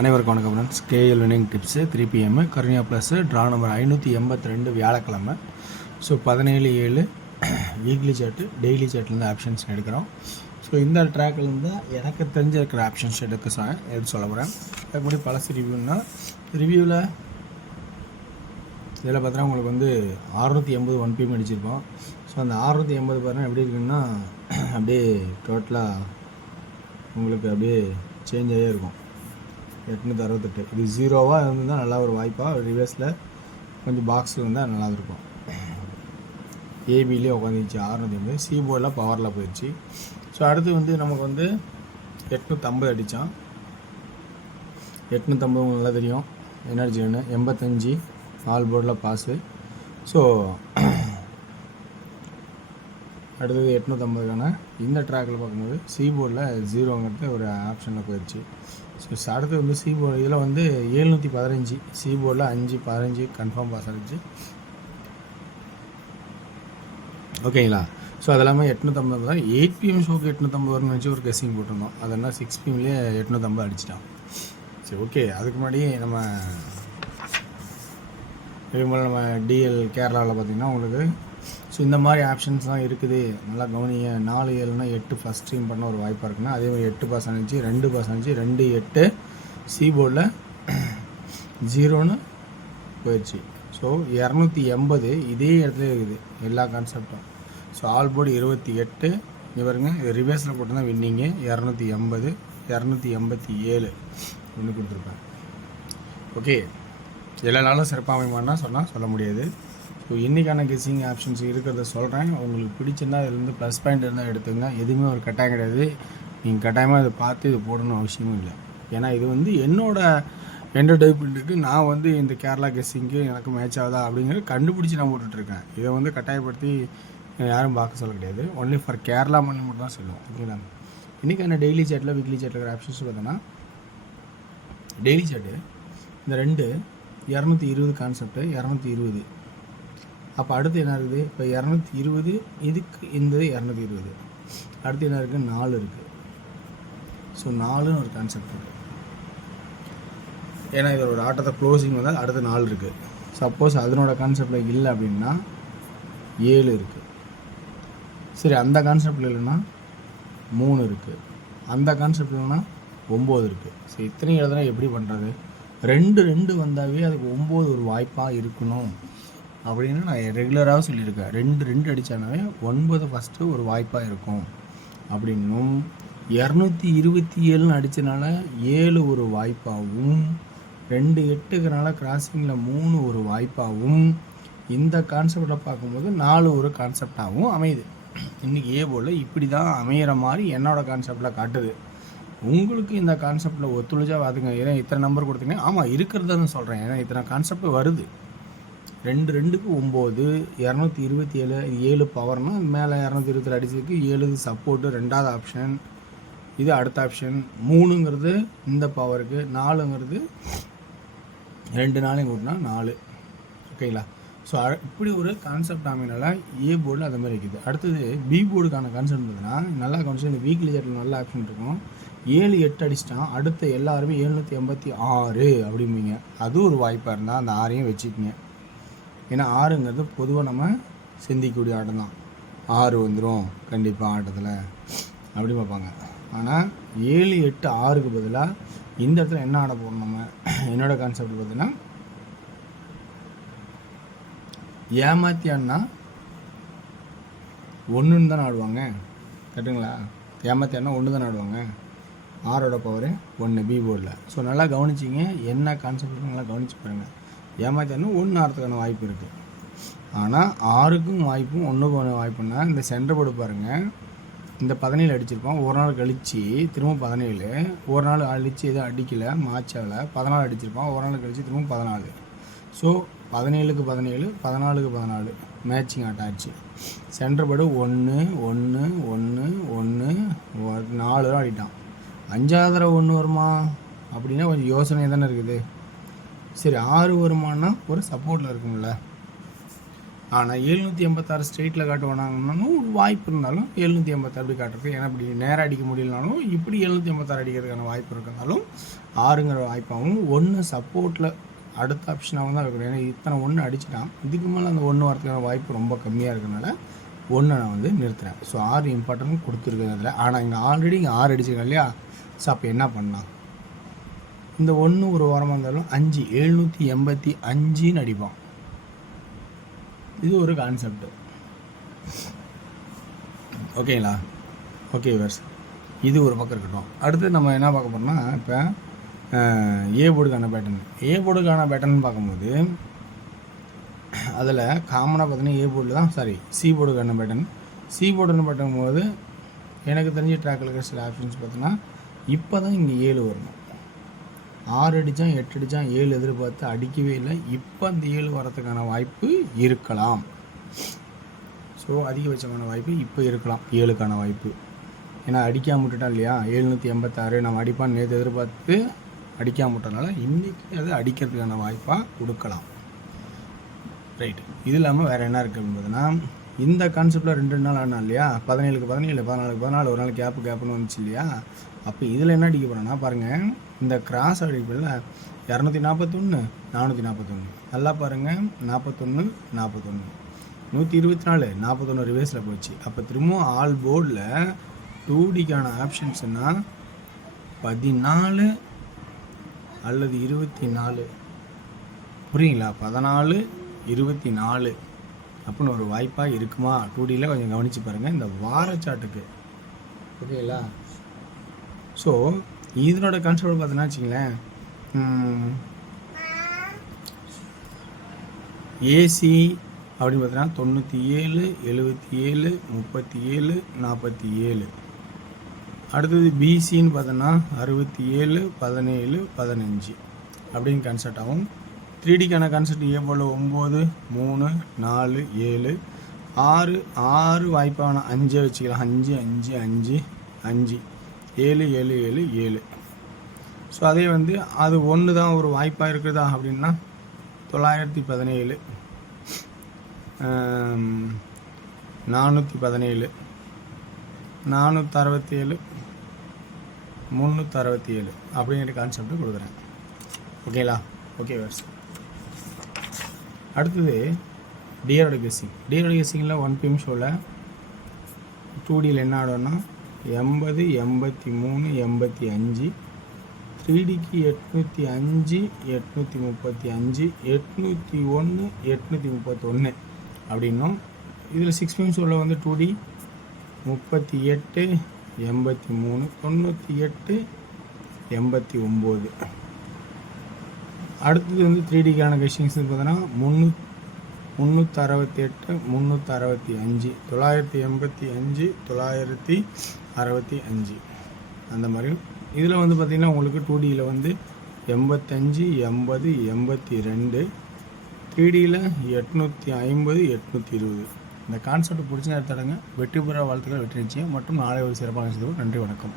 அனைவருக்கும் வணக்கம் friends. KL winning tips 3 PM Karunya plus draw number 582 வியாழக்கிழமை. ஸோ 17/7 வீக்லி சார்ட்டு டெய்லி சார்ட்லேருந்து ஆப்ஷன்ஸ் எடுக்கிறோம். ஸோ இந்த ட்ராக்லேருந்து எனக்கு தெரிஞ்சிருக்கிற ஆப்ஷன்ஸ் எடுத்து சொல்ல போகிறேன். அதுக்கு முன்னாடி பழசு ரிவ்யூன்னா ரிவ்யூவில் இதில் பார்த்தீங்கன்னா உங்களுக்கு வந்து 680 1 PM அடிச்சிருப்போம். ஸோ அந்த 680 பாருங்கள் எப்படி இருக்குன்னா அப்படியே டோட்டலாக உங்களுக்கு அப்படியே சேஞ்ச் ஆகியே இருக்கும். 868 இது ஜீரோவாக இருந்துதான் நல்லா ஒரு வாய்ப்பாக ரிவர்ஸில் கொஞ்சம் பாக்ஸில் இருந்தால் நல்லா இருக்கும். ஏபிலேயே உட்காந்துச்சு 680. சி போர்டில் பவரில் போயிடுச்சு. ஸோ அடுத்து வந்து நமக்கு வந்து 850 அடித்தான். 850 நல்லா தெரியும் எனர்ஜி ஒன்று 85 ஆல் போர்டில் பாஸு. ஸோ அடுத்தது 850க்கான இந்த ட்ராக்கில் பார்க்கும்போது சி போர்டில் ஜீரோங்கிறது ஒரு ஆப்ஷனில் போயிடுச்சு. ஸோ அடுத்து வந்து சி போர்டு இதில் வந்து 715 சி போர்டில் 5-15 கன்ஃபார்ம் பாஸ் ஆகிடுச்சு. ஓகேங்களா? ஸோ அதெல்லாமே 850 தான். 8 PM ஷோக்கு 850 வரும்னு நினச்சி ஒரு கெஸ்ஸிங் போட்டிருந்தோம். அதெல்லாம் 6 PMலேயே 850 அடிச்சிட்டான். சரி, ஓகே. அதுக்கு முன்னாடி நம்ம டிஎல் கேரளாவில் பார்த்திங்கன்னா உங்களுக்கு ஸோ இந்த மாதிரி ஆப்ஷன்ஸ்லாம் இருக்குது. நல்லா கவனிங்க. 4-7னா 8 ஃபஸ்ட் டைம் பண்ண ஒரு வாய்ப்பாக இருக்குன்னா அதே மாதிரி 8 பாஸ் ஆனிச்சு, 2 பாஸ் ஆனிச்சு, 2-8 சி போர்டில் 0ன்னு போயிடுச்சு. ஸோ 280 இதே இடத்துல இருக்குது எல்லா கான்செப்டும். ஸோ ஆல் போர்டு 28 இங்கே பாருங்க. இது ரிவர்ஸில் போட்டு தான் வின்னிங்கு 280 287 ஒன்று கொடுத்துருப்பேன். ஓகே, எல்லா நாளும் சிறப்பாக அமைமானா சொல்ல முடியாது. ஸோ இன்றைக்கான கெஸ்ஸிங் ஆப்ஷன்ஸ் இருக்கிறத சொல்கிறேன். உங்களுக்கு பிடிச்சிருந்தா இதுலேருந்து ப்ளஸ் பாயிண்ட் இருந்தால் எடுத்துங்க. எதுவுமே ஒரு கட்டாயம் கிடையாது. நீங்கள் கட்டாயமாக இதை பார்த்து இது போடணும் அவசியமும் இல்லை. ஏன்னா இது வந்து என்னோடய என்டர்டைன்மெண்ட்டுக்கு நான் வந்து இந்த கேரளா கெஸ்ஸிங்க்கு எனக்கு மேட்ச் ஆகுதா அப்படிங்கிறது கண்டுபிடிச்சி நான் போட்டுட்ருக்கேன். இதை வந்து கட்டாயப்படுத்தி யாரும் பார்க்க சொல்ல கிடையாது. ஒன்லி ஃபார் கேரளா மணி மட்டும் தான் சொல்லுவோம். ஓகேங்களா? இன்றைக்கான டெய்லி சார்ட்டில் வீக்லி சார்ட்டில் இருக்கிற ஆப்ஷன்ஸ் பார்த்தோன்னா டெய்லி சார்ட்டு இந்த 220 கான்செப்ட்டு 220. அப்போ அடுத்து என்ன இருக்குது? இப்போ 220 இதுக்கு இந்த 220 அடுத்து என்ன இருக்குது? 4 இருக்குது. ஸோ 4ன்னு ஒரு கான்செப்ட் இருக்குது. ஏன்னா இதோட ஆட்டத்தை க்ளோசிங் வந்தால் அடுத்து 4 இருக்குது. சப்போஸ் அதனோட கான்செப்டில் இல்லை அப்படின்னா 7 இருக்குது. சரி, அந்த கான்செப்டில் இல்லைன்னா 3 இருக்குது. அந்த கான்செப்ட் இல்லைன்னா 9 இருக்குது. ஸோ இத்தனை எழுதுனா எப்படி பண்ணுறது? 2 வந்தாவே அதுக்கு 9 ஒரு வாய்ப்பாக இருக்கணும் அப்படின்னு நான் ரெகுலராக சொல்லியிருக்கேன். 2 அடித்தானாவே 9 ஃபஸ்ட்டு ஒரு வாய்ப்பாக இருக்கும் அப்படின்னும் 227 அடித்தனால 7 ஒரு வாய்ப்பாகவும் 2-8ங்கிறனால கிராசிங்கில் 3 ஒரு வாய்ப்பாகவும் இந்த கான்செப்டில் பார்க்கும்போது 4 ஒரு கான்செப்டாகவும் அமையுது. இன்றைக்கி ஏ போர்டில் இப்படி தான் அமையிற மாதிரி என்னோடய கான்செப்டில் காட்டுது. உங்களுக்கு இந்த கான்செப்டில் ஒத்துழைச்சா பார்த்துங்க. ஏன்னா இத்தனை நம்பர் கொடுத்தீங்கன்னா ஆமாம் இருக்கிறதான்னு சொல்கிறேன். ஏன்னா இத்தனை கான்செப்ட் வருது. 2-2க்கு 9 227 7 பவர்னால் மேலே 227 அடிச்சதுக்கு 7 சப்போர்ட்டு 2வது ஆப்ஷன். இது அடுத்த ஆப்ஷன். 3ங்கிறது இந்த பவருக்கு, 4ங்கிறது 2 நாளையும் கூட்டினா 4. ஓகேங்களா? ஸோ இப்படி ஒரு கான்செப்ட் அமைனால ஏ போர்டில் அது மாதிரி இருக்குது. அடுத்தது பி போர்டுக்கான கான்செப்ட் பார்த்தீங்கன்னா நல்லா கான்செப்ட். இந்த வீக்லி சார்ட்டில் நல்ல ஆப்ஷன் இருக்கும். 7-8 அடிச்சிட்டான். அடுத்த எல்லாருமே 786 அப்படிம்பீங்க. அது ஒரு வாய்ப்பாக இருந்தால் அந்த 6ஐயும் வச்சுக்கோங்க. ஏன்னா 6ங்கிறது பொதுவாக நம்ம சிந்திக்கக்கூடிய ஆட்டம் தான். 6 வந்துடும் கண்டிப்பாக ஆட்டத்தில் அப்படி பார்ப்பாங்க. ஆனால் 7-8 6க்கு பதிலாக இந்த இடத்துல என்ன ஆட போகிறோம் நம்ம? என்னோடய கான்செப்ட் பார்த்தீங்கன்னா ஏமாத்தியான்னா 1ன்னு தானே ஆடுவாங்க. கரெக்டுங்களா? ஏமாத்தியான்னா 1 தானே ஆடுவாங்க. 6ஓட பவர் 1 பி போர்டில். ஸோ நல்லா கவனிச்சிங்க. என்ன கான்செப்ட் நல்லா கவனிச்சு பாருங்கள். ஏமாத்தியானா 1 ஆகிறதுக்கான வாய்ப்பு இருக்குது. ஆனால் 6க்கும் வாய்ப்பும் 1க்கும் வாய்ப்புன்னா இந்த சென்டர் போர்டு பாருங்கள். இந்த 17 அடிச்சிருப்பான். ஒரு நாள் கழித்து திரும்ப 17. ஒரு நாள் அடித்து எதுவும் அடிக்கலை, மேட்ச் ஆகலை. 14 அடிச்சிருப்பான். ஒரு நாள் கழித்து திரும்ப 14. ஸோ 17க்கு 17 14க்கு 14 மேட்சிங் ஆட் ஆச்சு. சென்டர் போர்டு 1 1 1 1 4 தான் அடிட்டான். 5வது தடவை 1 வருமா அப்படின்னா கொஞ்சம் யோசனை தானே இருக்குது. சரி, 6 வருமானா ஒரு சப்போர்ட்டில் இருக்கும்ல. ஆனால் 786 ஸ்ட்ரெயிட்டில் காட்டுவானாங்கன்னாலும் ஒரு வாய்ப்பு இருந்தாலும் 786 அப்படி காட்டுறது. ஏன்னா இப்படி நேராக அடிக்க முடியலனாலும் இப்படி 786 அடிக்கிறதுக்கான வாய்ப்பு இருக்கிறதாலும் 6ங்கிற வாய்ப்பாகவும் 1 சப்போர்ட்டில் அடுத்த ஆப்ஷனாகவும் தான் வைக்கிறேன். ஏன்னா இத்தனை 1 அடிச்சிட்டான், இதுக்கு மேலே அந்த 1 வரதுக்கான வாய்ப்பு ரொம்ப கம்மியாக இருக்கிறனால 1 நான் வந்து நிறுத்துகிறேன். ஸோ 6 இம்பார்ட்டன்ட் கொடுத்துருக்குது அதில். ஆனால் இங்கே ஆல்ரெடி இங்கே 6 அடிச்சிருக்கேன் இல்லையா? ஸோ அப்போ என்ன பண்ணலாம், இந்த 1 ஒரு வாரமாக இருந்தாலும் 5 785ன்னு அடிப்பான். இது ஒரு கான்செப்ட். ஓகேங்களா? ஓகே வர்ஸ், இது ஒரு பக்கம் இருக்கட்டும். அடுத்து நம்ம என்ன பார்க்க போகிறோம்னா, இப்போ ஏ போர்டுக்கான பேட்டர்ன் பார்க்கும்போது அதில் காமனாக பார்த்தீங்கன்னா ஏ போர்டில் தான் சி போர்டுக்கான பேட்டர்ன். சி போர்டுன்னு பார்க்கும்போது எனக்கு தெரிஞ்ச ட்ராக்கில் இருக்கிற சில ஆப்ஷன்ஸ் பார்த்தீங்கன்னா இப்போ தான் இங்கே 7 வரணும். 6 அடித்தான் 8 அடித்தான் 7 எதிர்பார்த்து அடிக்கவே இல்லை. இப்போ அந்த 7 வரத்துக்கான வாய்ப்பு இருக்கலாம். ஸோ அதிகபட்சமான வாய்ப்பு இப்போ இருக்கலாம் 7க்கான வாய்ப்பு. ஏன்னா அடிக்காம விட்டுட்டான் இல்லையா? 786 நம்ம அடிப்பான்னு நேற்று எதிர்பார்த்து அடிக்காம விட்டனால இன்றைக்கி அது அடிக்கிறதுக்கான வாய்ப்பாக கொடுக்கலாம். ரைட்டு. இது இல்லாமல் வேறு என்ன இருக்குது அப்படின்றதுனா, இந்த கான்செப்டில் 2 நாள் ஆனா இல்லையா? 17க்கு 17 14க்கு 14 ஒரு நாள் கேப்புன்னு வந்துச்சு இல்லையா? அப்போ இதில் என்ன அடிக்க போகிறேன்னா பாருங்கள், இந்த கிராஸ் அடிப்பில் 241 441 நல்லா பாருங்கள், 41 41 124 41 ரிவேர்ஸில் போச்சு. அப்போ திரும்பவும் ஆல் போர்டில் 2Dக்கான ஆப்ஷன்ஸ்னால் 14 அல்லது 24, புரியுங்களா? 14 24 அப்படின்னு ஒரு வாய்ப்பாக இருக்குமா 2Dயில் கொஞ்சம் கவனித்து பாருங்கள் இந்த வார சாட்டுக்கு. புரியுங்களா? ஸோ இதனோட கான்செப்ட் பார்த்தீங்கன்னா வச்சுங்களேன், ஏசி அப்படின்னு பார்த்தீங்கன்னா 97 77 37 47. அடுத்தது பிசின்னு பார்த்தோன்னா 67 17 15 அப்படின்னு கான்செப்ட் ஆகும். 3Dக்கான கான்செப்ட் ஏ போல் 9 3 4 7 6 வாய்ப்பான 5 வச்சுக்கலாம். 5 5 5 5 7 7 7 7. ஸோ அதே வந்து அது 1 தான் ஒரு வாய்ப்பாக இருக்குதா அப்படின்னா 917 417 467 367 அப்படிங்கிற கான்செப்ட் கொடுக்குறேன். ஓகேங்களா? ஓகே வர்ஸ். அடுத்தது டிஆரோட கெஸ்ஸிங்கில் 1 PM ஷோவில் 2Dயில் என்ன ஆடும்னா 80 83 85, 3Dக்கு 805 835 801 831 அப்படின்னும். இதில் 6 PM ஷோவில் வந்து 2D 38 83 98 89. அடுத்தது வந்து 3Dக்கான கெஸ்டிங்ஸ் பார்த்தோன்னா 368 365 985 965 அந்த மாதிரி. இதில் வந்து பார்த்திங்கன்னா உங்களுக்கு 2Dயில் வந்து 85 80 82, 3Dயில் 850 820. இந்த கான்செப்ட் பிடிச்சி நேரத்தடங்க. வெற்றி பெற வாழ்த்துக்கள், வெற்றி நிச்சயம் மற்றும் நாளை ஒரு சிறப்பான செய்தி. நன்றி, வணக்கம்.